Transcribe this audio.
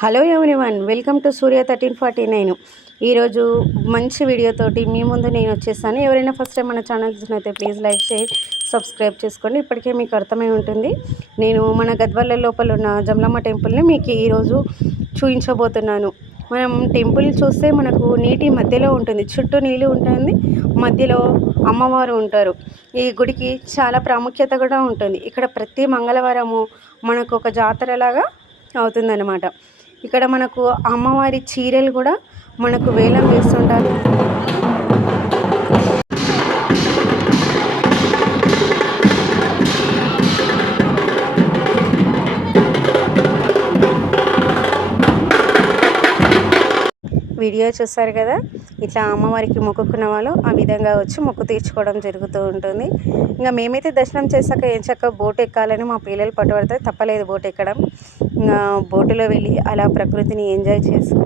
Hello everyone, welcome to Surya 1349. ఈరోజు మంచి వీడియోతోటి మీ ముందు నేను వచ్చేసాను. ఎవరైనా ఫస్ట్ టైం మన ఛానల్ చూసినైతే ప్లీజ్ లైక్ షేర్ సబ్స్క్రైబ్ చేసుకోండి. ఇప్పటికే మీకు అర్థమై ఉంటుంది. నేను మన గద్వాల లోపల ఉన్న జమలమ్మ టెంపుల్ని మీకు ఈరోజు చూపించబోతున్నాను. మనం టెంపుల్ చూస్తే మనకు నీటి మధ్యలో ఉంటుంది, చుట్టూ నీళ్ళు ఉంటుంది, మధ్యలో అమ్మవారు ఉంటారు. ఈ గుడికి చాలా ప్రాముఖ్యత కూడా ఉంటుంది. ఇక్కడ ప్రతి మంగళవారము మనకు ఒక జాతరలాగా అవుతుందన్నమాట. ఇక్కడ మనకు అమ్మవారి చీరలు కూడా మనకు వేలం వేస్తుంటారు. వీడియో చూస్తారు కదా, ఇట్లా అమ్మవారికి మొక్కుకున్న వాళ్ళు ఆ విధంగా వచ్చి మొక్కు తీర్చుకోవడం జరుగుతూ ఉంటుంది. ఇంకా మేమైతే దర్శనం చేశాక ఏం చక్క బోట్ ఎక్కాలని మా పిల్లలు పట్టుబడితే తప్పలేదు బోట్ ఎక్కడం. ఇంకా బోటులో వెళ్ళి అలా ప్రకృతిని ఎంజాయ్ చేస్తూ